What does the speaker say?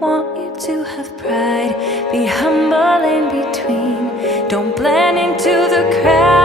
want you to have pride. Be humble in between. Don't blend into the crowd.